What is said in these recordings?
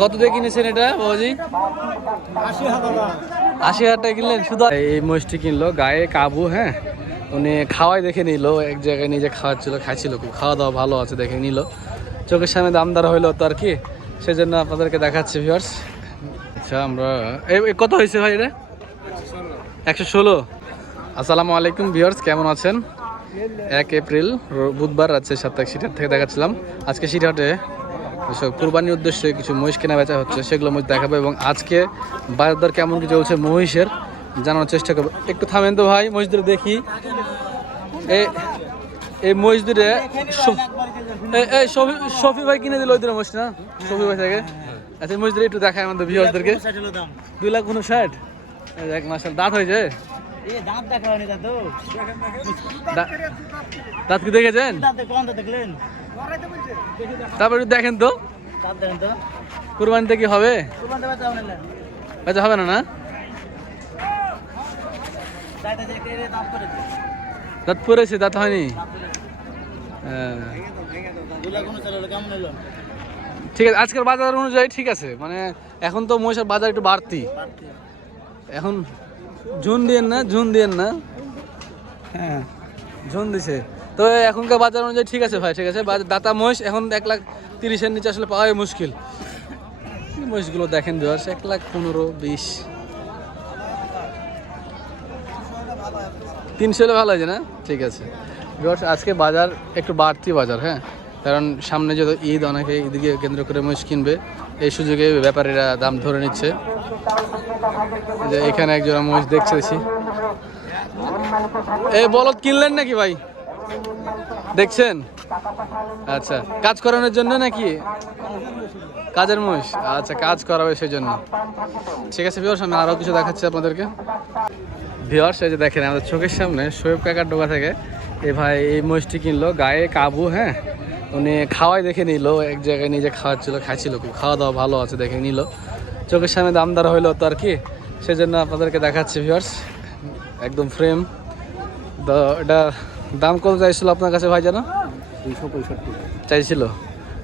কত দিয়ে কিনেছেন এটা বাবাজি? 80,000 টাকা কিনলেন শুধু? এই মহিষটি কিনলো, গায়ে কাবু। হ্যাঁ, উনি খাওয়াই দেখে নিল, এক জায়গায় নিজে খাওয়াচ্ছিল, খাইছিল, খুব খাওয়া দাওয়া ভালো আছে দেখে নিল। চোখের সামনে দামদার হইলো তো আর কি, সেজন্য আপনাদেরকে দেখাচ্ছি ভিউয়ার্স। আচ্ছা, আমরা কত হয়েছে ভাই এটা? 116। আসসালামু আলাইকুম ভিউয়ার্স, কেমন আছেন? 1 এপ্রিল বুধবার রাত্রে সাপ্তাহিক সিটিহাট থেকে দেখাচ্ছিলাম। আজকে সিটিহাটে কুরবানির উদ্দেশ্যে কিছু মহিষ কেনা বেচা হচ্ছে, সেগুলো মহিষ দেখাবো এবং আজকে বাজার দর কেমন কি চলছে মহিষের জানানোর চেষ্টা করবো। একটু থামেন তো ভাই, মহিষ দুটো দেখি। এই মহিষ দুটো এই শফি ভাই কিনে দিল ওই দুটো মহিষ না, শফি ভাই থেকে। আচ্ছা, মহিষ দুটো একটু দেখায় আমাদের ভিউয়ারদেরকে। 2,59,000। দেখ মাশাআল্লাহ, দাঁত হয়েছে? দাঁত কি দেখেছেন? তারপর দেখেন তো, কুরবানিতে কি হবে? আচ্ছা, হবে না? না, দাঁত পড়েছে, দাঁত হয়নি। ঠিক আছে, আজকের বাজার অনুযায়ী ঠিক আছে। মানে এখন তো মহিষের বাজার একটু বাড়তি। এখন ঝুন দিয়েন না। হ্যাঁ, ঝুন দিছে তো এখনকার বাজার অনুযায়ী ঠিক আছে ভাই, ঠিক আছে। দাতা মহিষ এখন 1,30,000-এর নিচে আসলে পাওয়াই মুশকিল। মহিষগুলো দেখেন ভিউয়ার্স, 1,15,000-20, 300 হলে ভালো হয়েছে না? ঠিক আছে ভিউয়ার্স, আজকে বাজার একটু বাড়তি বাজার। হ্যাঁ, কারণ সামনে যত ঈদ, অনেকে ঈদকে কেন্দ্র করে মহিষ কিনবে, এই সুযোগে ব্যাপারীরা দাম ধরে নিচ্ছে। যে এখানে একজোড়া মহিষ দেখছি। এই বলদ কিনলেন নাকি ভাই? দেখছেন? আচ্ছা, কাজ করানোর জন্য নাকি? কাজের মহিষ, আচ্ছা, কাজ করাবে সেই জন্য। ঠিক আছে ভিউয়ার্স, আমি আরও কিছু দেখাচ্ছি আপনাদেরকে। ভিউয়ার্স, এই যে দেখেন আমাদের চোখের সামনে শোয়েব কাকার ডোকা থেকে এই ভাই এই মহিষটি কিনলো, গায়ে কাবু। হ্যাঁ, উনি খাওয়াই দেখে নিল, এক জায়গায় নিজে খাওয়াচ্ছিল, খাইছিল, খুব খাওয়া দাওয়া ভালো আছে দেখে নিল। চোখের সামনে দামদার হইলো তো আর কি, সেজন্য আপনাদেরকে দেখাচ্ছি ভিউয়ার্স। একদম ফ্রেম। তো এটা দাম কত চাইছিল আপনার কাছে ভাই জানো? 265 চাইছিল।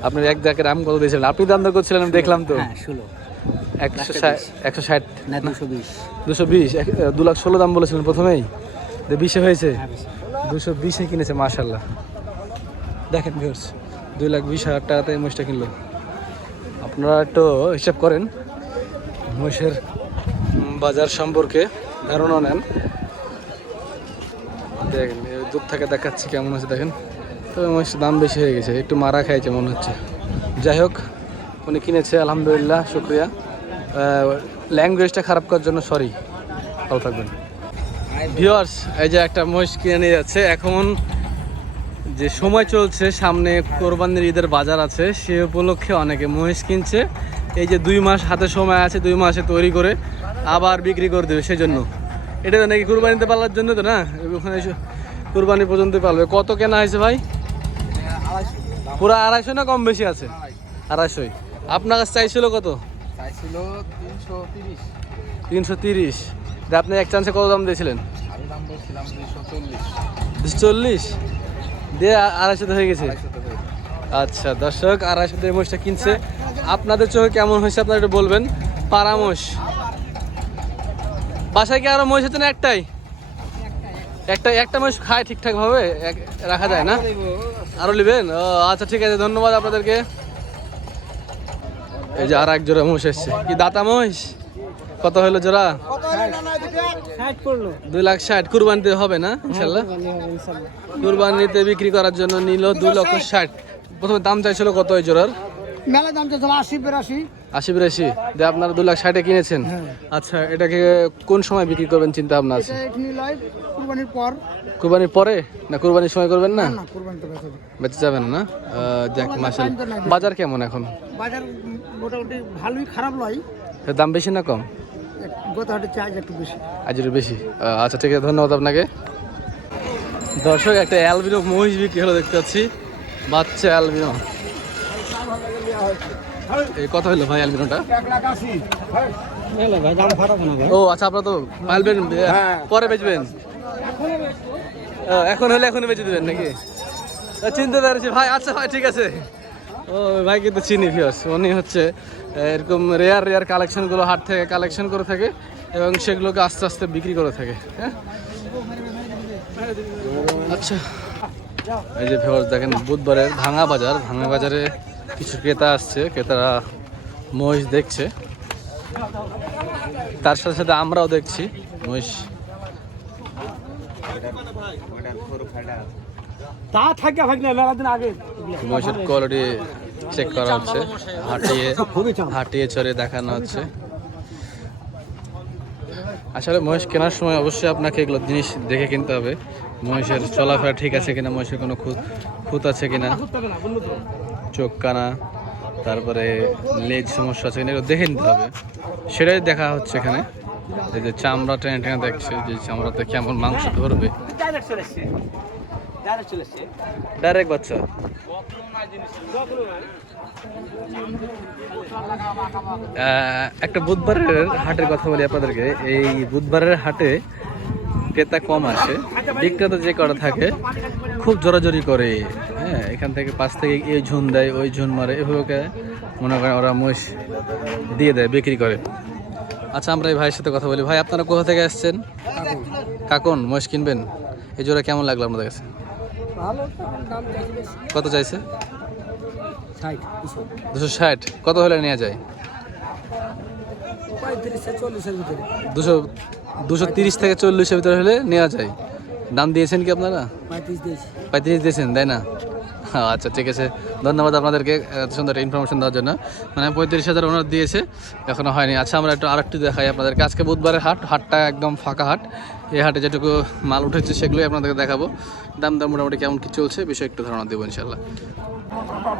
আপনার এক জায়গায় দাম কত দিয়েছিলেন? আপনি দাম দর করছিলেন, আমি দেখলাম তো। 160 না 220। 2,16,000 দাম বলেছিলেন প্রথমেই, 20-এ হয়েছে। 220-এ কিনেছে মাশাআল্লাহ। দেখেন ভিউয়ার্স, 2,20,000 টাকাতে মহিষটা কিনলো। আপনারা একটু হিসাব করেন, মহিষের বাজার সম্পর্কে ধারণা নেন। দেখেন দূর থেকে দেখাচ্ছি কেমন আছে দেখেন। তবে মহিষের দাম বেশি হয়ে গেছে, একটু মারা খাইছে মনে হচ্ছে। যাই হোক, উনি কিনেছে, আলহামদুলিল্লাহ, শুক্রিয়া। ল্যাঙ্গুয়েজটা খারাপ করার জন্য সরি, ভালো থাকবেন ভিউয়ার্স। এই যে একটা মহিষ কিনে নিয়ে যাচ্ছে। এখন যে সময় চলছে, সামনে কোরবানির ঈদের বাজার আছে, সে উপলক্ষে অনেকে মহিষ কিনছে। এই যে 2 মাস হাতে সময় আছে, 2 মাসে তৈরি করে আবার বিক্রি করে দেবে, সেই জন্য। এটা তো নাকি কুরবানিতে পালার জন্য তো না, ওখানে কুরবানি পর্যন্ত পালবে। কত কেনা হয়েছে ভাই? পুরো 250 না কম বেশি আছে? 250। আপনার কাছে চাইছিল কত? চাইছিল 330। আপনি এক চান্সে কত দাম দিয়েছিলেন? আমি দাম বলছিলাম 240। 240 দিয়ে 250 হয়ে গেছে। আচ্ছা দর্শক, 250 দিয়ে মহিষটা কিনছে। আপনাদের চোখে কেমন হয়েছে আপনারা একটু বলবেন। পাড়া মহিষ। বাসায় কি আরো মহিষ আছে না একটাই? একটা মহিষ খায় ঠিকঠাক ভাবে, রাখা যায় না? আরো নেবেন? ও আচ্ছা, ঠিক আছে, ধন্যবাদ আপনাদেরকে। এই যে আর এক জোড়া মহিষ এসছে। কি দাতা মহিষ? কত হলো জোড়া? 2,60,000। কুরবানিতে হবে না ইনশাল্লাহ? কুরবানিতে বিক্রি করার জন্য নিল 2,60,000। প্রথমে দাম চাইছিল কত ওই জোড়ার? মেলা দাম চাইছিল 80-82। 80-82 দিয়ে আপনারা 2,60,000-এ কিনেছেন। আচ্ছা, এটাকে কোন সময় বিক্রি করবেন চিন্তা ভাবনা আছে? কুরবানির পরে না কুরবানির সময় করবেন না? বেঁচে যাবেন না? যাক মাশাআল্লাহ। বাজার কেমন এখন? বাজার মোটামুটি ভালোই, খারাপ নয়। দাম বেশি না কম? গত হাটে চার্জ একটু বেশি। আজ একটু বেশি। আচ্ছা, ঠিক আছে, ধন্যবাদ আপনাকে। দর্শক, একটা অ্যালবিনো মহিষ বিক্রি হলো দেখতে পাচ্ছি, বাচ্চা অ্যালবিনো। এই কত হলো ভাই অ্যালবিনোটা? 1,80,000। ও আচ্ছা, আপনারা তো পালবেন, পরে বেচবেন? এখন হলে এখনই বেচে দেবেন নাকি? চিনতে পেরেছি ভাই। আচ্ছা ভাই, ঠিক আছে, ও ভাই কিন্তু চিনি ভিউয়ার্স, উনি হচ্ছে এরকম রেয়ার কালেকশনগুলো হাট থেকে কালেকশন করে থাকে এবং সেগুলোকে আস্তে আস্তে বিক্রি করে থাকে। হ্যাঁ আচ্ছা, এই যে ভিউয়ার্স দেখেন বুধবারের ভাঙা বাজারে কিছু ক্রেতা আসছে, ক্রেতারা মহিষ দেখছে, তার সাথে সাথে আমরাও দেখছি মহিষ। তা থাকে ভাই না মেলা দিন আগে মহিষের কোয়ালিটি চেক করা হচ্ছে, হাঁটিয়ে চড়ে দেখানো হচ্ছে। আসলে মহিষ কেনার সময় অবশ্যই আপনাকে এগুলো জিনিস দেখে কিনতে হবে, মহিষের চলাফেরা ঠিক আছে কিনা, মহিষের কোনো খুঁত আছে কিনা, চোখ কানা, তারপরে লেজ সমস্যা আছে কিনা, এগুলো দেখে নিতে হবে। সেটাই দেখা হচ্ছে এখানে। এই যে চামড়া টেনে টেনে দেখছে যে চামড়াতে কেমন মাংস ধরবে। ডাইরেক্ট বাচ্চা। একটা বুধবারের হাটের কথা বলি আপনাদেরকে। এই বুধবারের হাটে ক্রেতা কম আসে, বিক্রেতা যে কটা থাকে খুব জোরাজোরি করে। হ্যাঁ, এখান থেকে পাশ থেকে এই ঝুন দেয়, ওই ঝুন মারে, এভাবে মনে করেন ওরা মহিষ দিয়ে দেয়, বিক্রি করে। আচ্ছা, আমরা এই ভাইয়ের সাথে কথা বলি। ভাই, আপনারা কোথা থেকে আসছেন? কাকুন মহিষ কিনবেন? এই জোড়া কেমন লাগলো আপনাদের কাছে? কত চাইছে? 260। কত হলে নেওয়া যায়? 230 থেকে 40-এর ভিতরে হলে নেওয়া যায়। দাম দিয়েছেন কি আপনারা? 35 দিয়েছেন, তাই না? আচ্ছা, ঠিক আছে, ধন্যবাদ আপনাদেরকে এত সুন্দর ইনফরমেশন দেওয়ার জন্য। মানে 35,000 ওনার দিয়েছে, এখনো হয়নি। আচ্ছা, আমরা আরেকটু দেখাই আপনাদেরকে। আজকে বুধবারের হাটটা একদম ফাঁকা হাট। এই হাটে যেটুকু মাল উঠেছে সেগুলোই আপনাদেরকে দেখাবো। দাম মোটামুটি কেমন কি চলছে বিষয়ে একটু ধারণা দেবো ইনশাল্লাহ।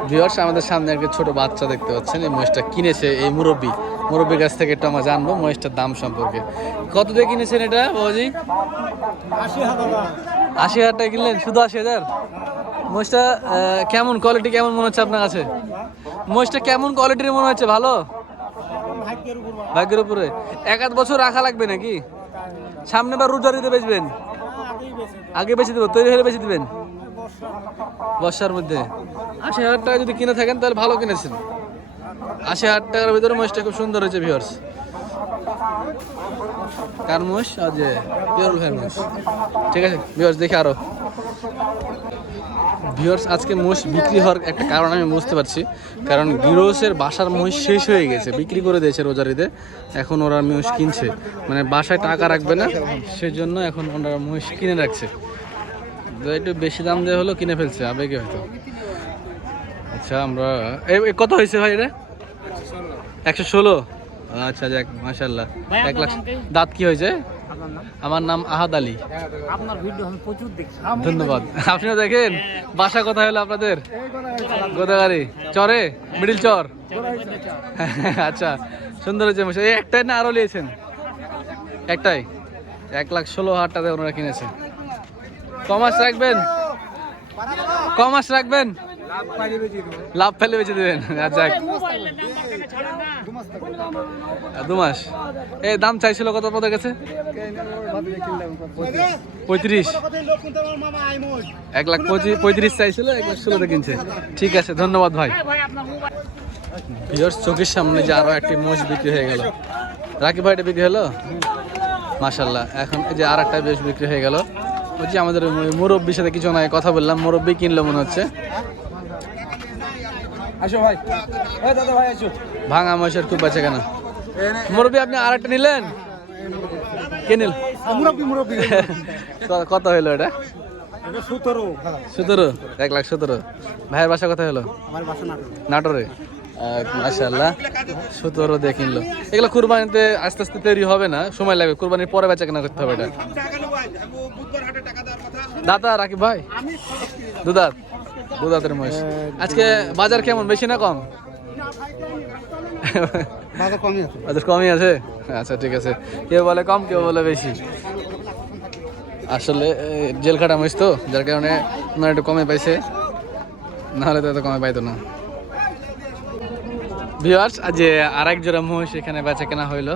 ভিউয়ার্স, আমাদের সামনে একটা ছোট বাচ্চা দেখতে পাচ্ছেন। এই মহিষটা কিনেছে এই মুরব্বীর কাছ থেকে একটু আমরা জানবো মহিষটার দাম সম্পর্কে। কত দিয়ে কিনেছেন এটা বাবাজি? 80,000 টাকা কিনলেন? শুধু 80,000? মহিষটা কেমন কোয়ালিটি, কেমন মনে হচ্ছে আপনার কাছে? মহিষটা কেমন কোয়ালিটির মনে হচ্ছে? ভালো? ভাগ্যের উপরে। 1-1 বছর রাখা লাগবে নাকি? সামনে বা রোজার ঈদে বেচবেন? আগে বেচে দেবো, তৈরি হলে বেচে দেবেন বর্ষার মধ্যে। 80,000 টাকা যদি কিনে থাকেন তাহলে ভালো কিনেছেন। 80,000 টাকার ভিতরে মহিষটা খুব সুন্দর হয়েছে ভিউয়ার্স। কার মহিষ? আজ পিওর ভাই মহিষ। ঠিক আছে ভিউয়ার্স, দেখি আরো। ভিউয়ার্স, আজকে মহিষ বিক্রি হওয়ার একটা কারণ আমি বুঝতে পারছি। কারণ গৃহস্থের বাসার মহিষ শেষ হয়ে গেছে, বিক্রি করে দিয়েছে রোজার ঈদে। এখন ওরা মহিষ কিনছে, মানে বাসায় টাকা রাখবে না, সেই জন্য এখন ওরা মহিষ কিনে রাখছে। একটু বেশি দাম দেওয়া হলো, কিনে ফেলছে আবেগে হয়তো। আচ্ছা, আমরা কত হয়েছে ভাই এটা? 116। আচ্ছা, যাক, মাশাআল্লাহ। 1 লাখ। দাঁত কি হয়েছে? আমার নাম আহাদ আলী। আপনার ভিডিও আমি প্রচুর দেখছি। ধন্যবাদ। আপনিও দেখেন? বাসা কোথায় হলো আপনাদের? গোদাগাড়ি চরে, মিডিল চর। আচ্ছা, সুন্দর হয়েছে মশাই। এই একটাই না আরো নিয়েছেন? একটাই। 1,16,000 টাকা ওনারা কিনেছে। কমাস রাখবেন? কমাস রাখবেন? লাভ ফেলে বেঁচে দেবেন? আচ্ছা, 2 মাস। এই দাম চাইছিল কত আপনাদের কাছে? 35। 1,35,000 চাইছিল, 1,16,000 কিনছে। ঠিক আছে, ধন্যবাদ ভাই। ভিউয়ার্স, চোখের সামনে যে আরো একটি মহিষ বিক্রি হয়ে গেল। রাকিব ভাই, এটা বিক্রি হলো? মাশাআল্লাহ। এখন এই যে আর একটা বেশ বিক্রি হয়ে গেল। ওই যে আমাদের মুরব্বীর সাথে কিছু নয় কথা বললাম, মুরব্বী কিনলো মনে হচ্ছে। আসো ভাই, এই দাদা ভাই আসো। ভাঙা মহিষের খুব বেচে কেন? মুরব্বী, আপনি আর একটা নিলেন? কে নিল? মুরব্বী। কত হলো এটা? 17। 17। 1,17,000। ভাইয়ের বাসা কোথায় হলো? আমার বাসা নাটোরে। মাশাআল্লাহ, 17 দিয়ে কিনলো। এগুলো কুরবানিতে আস্তে আস্তে তৈরি হবে না, সময় লাগবে। কুরবানির পরে বেচা কেনা করতে হবে এটা। দাদা রাকিব ভাই, দুদাতের মহিষ। আজকে বাজার কেমন, বেশি না কম? বাজার কমই আছে। আচ্ছা, ঠিক আছে। কেউ বলে কম, কেউ বলে বেশি। আসলে জেল খাটা মহিষ তো, যার কারণে ওনারা একটু কমে পাইছে, নাহলে তো এত কমে পাইতো না। ভিউয়ার্স, আজ আরেক জোড়া মহিষ এখানে বেচা কেনা হইলো,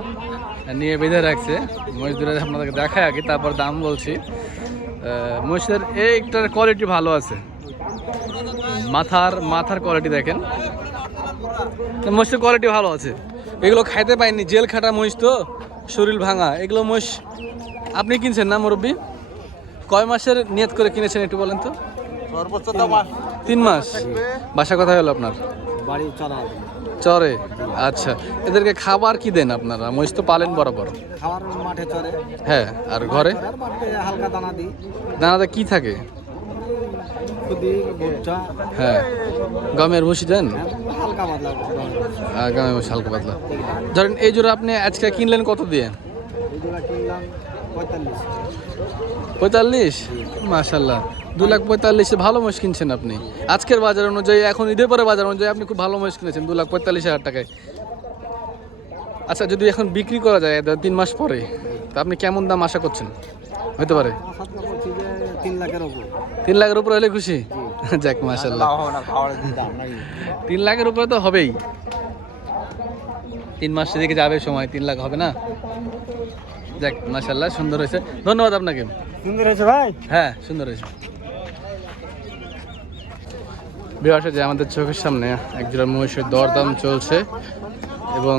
নিয়ে বেঁধে রাখছে। মহিষ দুটো আপনাদেরকে দেখায় আগে, তারপর দাম বলছি। মহিষের এইটার কোয়ালিটি ভালো আছে, মাথার কোয়ালিটি দেখেন, মহিষের কোয়ালিটি ভালো আছে। এগুলো খাইতে পাইনি, জেল খাটা মহিষ তো, শরীর ভাঙা। এগুলো মহিষ আপনি কিনছেন না মুরব্বী? কয় মাসের নিয়ত করে কিনেছেন একটু বলেন তো? সর্বোচ্চ 3 মাস। বাসা কোথায় হলো আপনার? বাড়ি চড়া চরে। আচ্ছা, এদেরকে খাবার কি দেন আপনারা? মহিষ তো পালেন বরাবর। খাওয়ার মাঠে চড়ে, হ্যাঁ, আর ঘরে আর মাঠে হালকা দানা দিই, দানাতে কি থাকে? খুদি ভুট্টা, হ্যাঁ, গমের ভুসি দেন? হালকা পাতলা গমের ভুসি হালকা পাতলা। ধরেন এই জোড়া আপনি আজকে কিনলেন কত দিয়ে? এগুলা কিনলাম 45। 45? মাশাল্লাহ, 2,45,000 ভালো মহিষ কিনছেন আপনি। আজকের বাজার অনুযায়ী, এখন ঈদের পরে বাজার অনুযায়ী আপনি খুব ভালো মহিষ কিনেছেন 2,45,000 টাকায়। আচ্ছা, যদি এখন বিক্রি করা যায় 3 মাস পরে, তা আপনি কেমন দাম আশা করছেন হতে পারে? 3 লাখের উপর। 3 লাখের উপরে হলে খুশি? যাক মাশাল্লাহ, 3 লাখের উপরে তো হবেই। 3 মাস সেদিকে যাবে সময়, 3 লাখ হবে না? যাক মাশাল্লাহ, সুন্দর হয়েছে, ধন্যবাদ আপনাকে। সুন্দর হয়েছে ভাই। হ্যাঁ, সুন্দর হয়েছে। বিহারে যে আমাদের চোখের সামনে একজোড়া মহিষের দরদাম চলছে এবং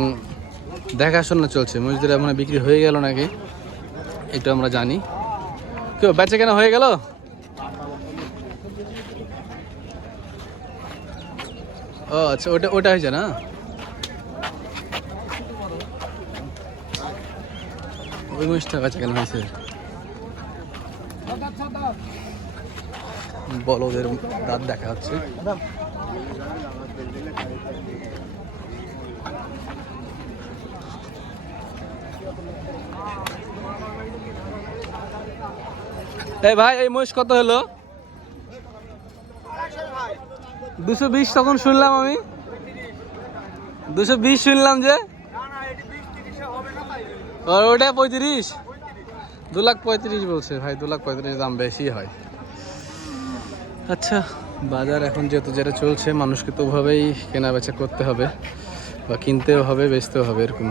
দেখাশোনা চলছে। মহিষদের মনে হয় বিক্রি হয়ে গেল নাকি, এটা আমরা জানি। কেউ বেচে কেনা হয়ে গেল? ও আচ্ছা, ওটা হয়েছে না? ওই মহিষটা বেচে কেনা হয়েছে। বলদের দাঁত দেখা যাচ্ছে। এই ভাই, এই মহিষ কত হলো? 220 তখন শুনলাম আমি, 220 শুনলাম যে। ওটা 35? 2,35,000 বলছে ভাই। 2,35,000 দাম বেশি হয়। আচ্ছা, বাজার এখন যেটা চলছে, মানুষকে তো ওভাবেই কেনা বেচা করতে হবে, বা কিনতেও হবে, বেচতেও হবে, এরকম।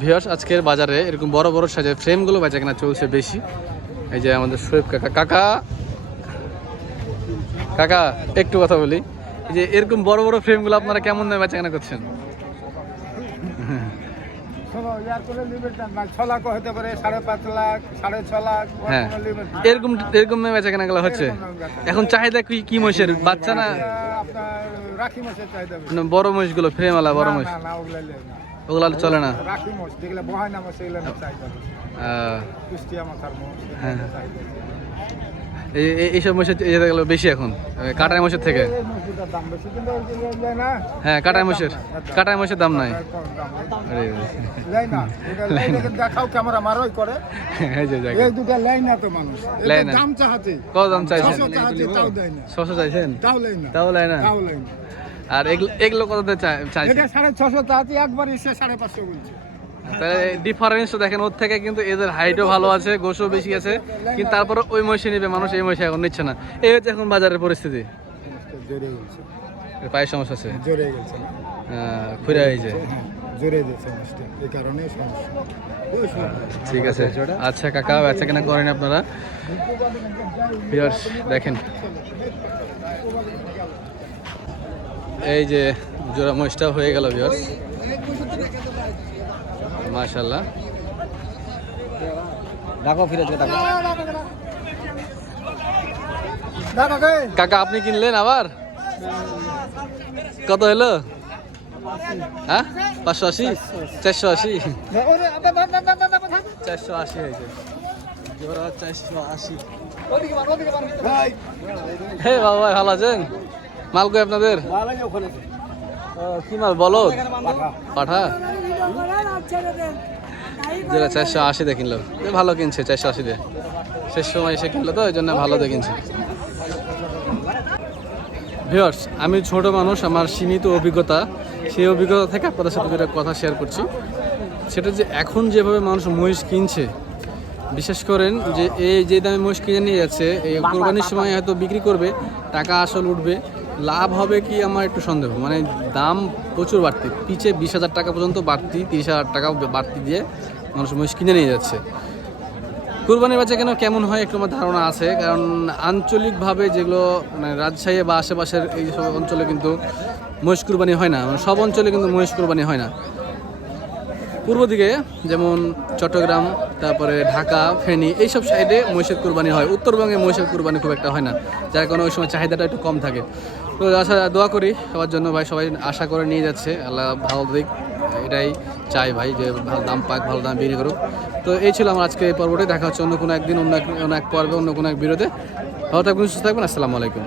ভিউয়ার্স, আজকের বাজারে এরকম বড় বড় সাইজের ফ্রেমগুলো বেচা কেনা চলছে বেশি। এই যে আমাদের শোয়েব কাকা একটু কথা বলি। এই যে এরকম বড় বড় ফ্রেমগুলো আপনারা কেমন দামে বেচা কেনা করছেন? হ্যাঁ, এরকম বেচা কেনা গুলো হচ্ছে। এখন চাহিদা কি মহিষের? বাচ্চা না বড় মহিষগুলো, ফ্রেমওয়ালা বড় মহিষ? ওগুলো চলে না। এইসব মহিষের গেলো বেশি এখন কাটাই মহিষের থেকে। হ্যাঁ, কাটাই মহিষের দাম নাই। কত দাম চাইছেন? 600 চাইছেন? তাও লাই না। আর এগুলো কত চাইছেন? 650 চাচ্ছি, একবার এসে 550 বলছে। ডিফারেন্স দেখেন, ওর থেকে কিন্তু এদের হাইটও ভালো আছে, গোশও বেশি আছে, কিন্তু তারপরে ওই মহিষে নিবে মানুষ, এই মহিষে এখন নিচ্ছে না। এই হচ্ছে এখন বাজারের পরিস্থিতি। পায়ের সমস্যা আছে, খুঁড়ে হয়েছে। ঠিক আছে, আচ্ছা কাকা, বেচা কেনা করেন আপনারা? দেখেন, এই যে জোড়া মহিষটা হয়ে গেল ভিউয়ার্স, মাশাআল্লাহ। কাকা আপনি কিনলেন আবার? কত হলো? হ্যাঁ, 580? 480? 480 হয়েছে জোড়া, 480। হে বাবা, ভালো আছেন? মাল কই আপনাদের? কি মাল? বলো, পাঠা। যেটা 480 দিয়ে কিনলো, ভালো কিনছে। 480 দিয়ে শেষ সময় এসে কিনলো, তো ওই জন্য ভালো দিয়ে কিনছে। ভিউয়ার্স, আমি ছোট মানুষ, আমার সীমিত অভিজ্ঞতা, সেই অভিজ্ঞতা থেকে আপনাদের সাথে একটা কথা শেয়ার করছি। সেটা যে এখন যেভাবে মানুষ মহিষ কিনছে, বিশেষ করেন যে এই যে দামে মহিষ কিনে নিয়ে যাচ্ছে, এই কোরবানির সময় হয়তো বিক্রি করবে, টাকা আসল উঠবে, লাভ হবে কি আমার একটু সন্দেহ। মানে দাম প্রচুর বাড়তি, পিছে 20,000 টাকা পর্যন্ত বাড়তি, 30,000 টাকা বাড়তি দিয়ে মানুষ মহিষ কিনে নিয়ে যাচ্ছে। কুরবানির বাচ্চা কেন কেমন হয় একটু আমার ধারণা আছে, কারণ আঞ্চলিকভাবে যেগুলো মানে রাজশাহী বা আশেপাশের এই সব অঞ্চলে কিন্তু মহিষ কুরবানি হয় না, মানে সব অঞ্চলে কিন্তু মহিষ কুরবানি হয় না। পূর্ব দিকে যেমন চট্টগ্রাম, তারপরে ঢাকা, ফেনী এইসব সাইডে মহিষের কুরবানি হয়, উত্তরবঙ্গে মহিষের কুরবানি খুব একটা হয় না, যার কারণে ওই সময় চাহিদাটা একটু কম থাকে। তো আশা দোয়া করি সবার জন্য ভাই, সবাই আশা করে নিয়ে যাচ্ছে, আল্লাহ ভালো দিক এটাই চাই ভাই, যে ভালো দাম পাক, ভালো দাম বিক্রি করুক। তো এই ছিল আমার আজকে এই পর্বটি, দেখা হচ্ছে অন্য কোনো একদিন, অন্য এক পর্বে, অন্য কোনো এক বিরোধে। ভালো থাকবেন, সুস্থ থাকবেন, আসসালামু আলাইকুম।